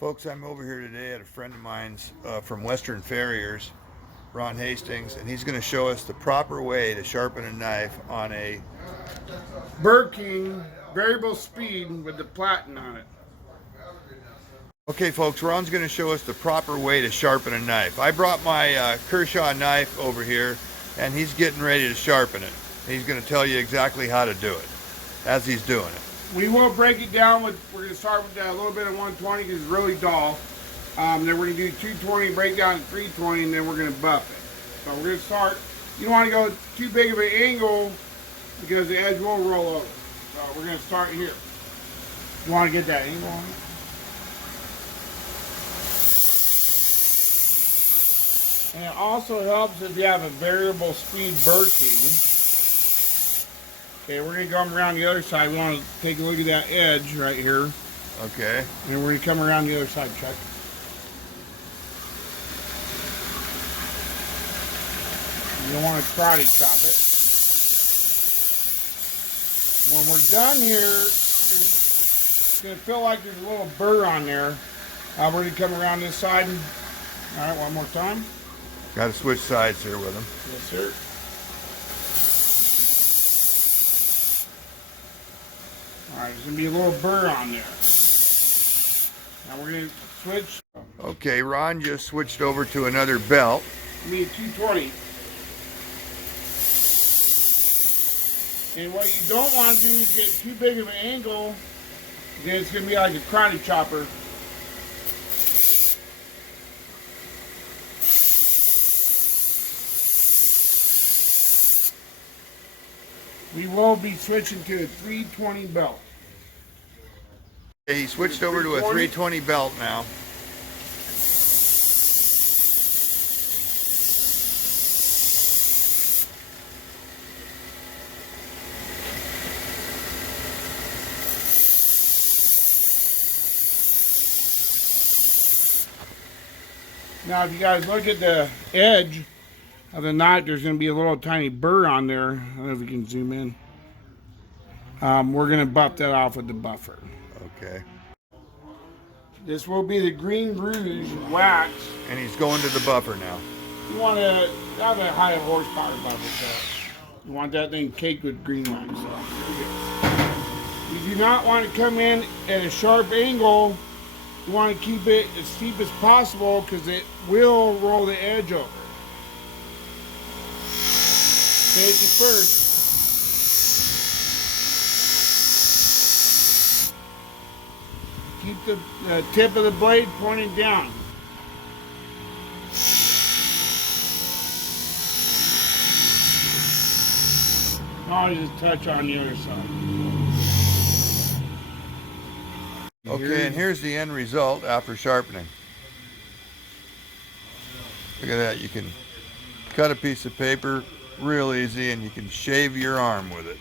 Folks, I'm over here today at a friend of mine's from Western Farriers, Ron Hastings, and he's going to show us the proper way to sharpen a knife on a Burr King variable speed with the platen on it. Okay, folks, Ron's going to show us the proper way to sharpen a knife. I brought my Kershaw knife over here, and he's getting ready to sharpen it. He's going to tell you exactly how to do it as he's doing it. We will break it down with, we're going to start with a little bit of 120 because it's really dull. Then we're going to do 220, break down to 320, and then we're going to buff it. So we're going to start, you don't want to go too big of an angle because the edge will roll over. So we're going to start here. You want to get that angle on it? And it also helps if you have a variable speed Burr King. Okay, we're going to come around the other side. We want to take a look at that edge right here. Okay. And we're going to come around the other side, Chuck. You don't want to karate chop it. When we're done here, it's going to feel like there's a little burr on there. We're going to come around this side. All right, one more time. Got to switch sides here with him. Yes, sir. All right, there's going to be a little burr on there. Now we're going to switch. Okay, Ron just switched over to another belt. Give me a 220. And what you don't want to do is get too big of an angle, then it's going to be like a karate chopper. We will be switching to a 320 belt. Okay, he switched over to a 320 belt now. Now if you guys look at the edge of the knife, there's going to be a little tiny burr on there. I don't know if you can zoom in. We're going to buff that off with the buffer. Okay. This will be the Green Rouge wax. And he's going to the buffer now. You want to have a high horsepower buffer. So you want that thing caked with green wax. So you do not want to come in at a sharp angle. You want to keep it as steep as possible because it will roll the edge over. Safety first. Keep the tip of the blade pointed down. Always just touch on the other side. Okay, and here's the end result after sharpening. Look at that. You can cut a piece of paper real easy and you can shave your arm with it.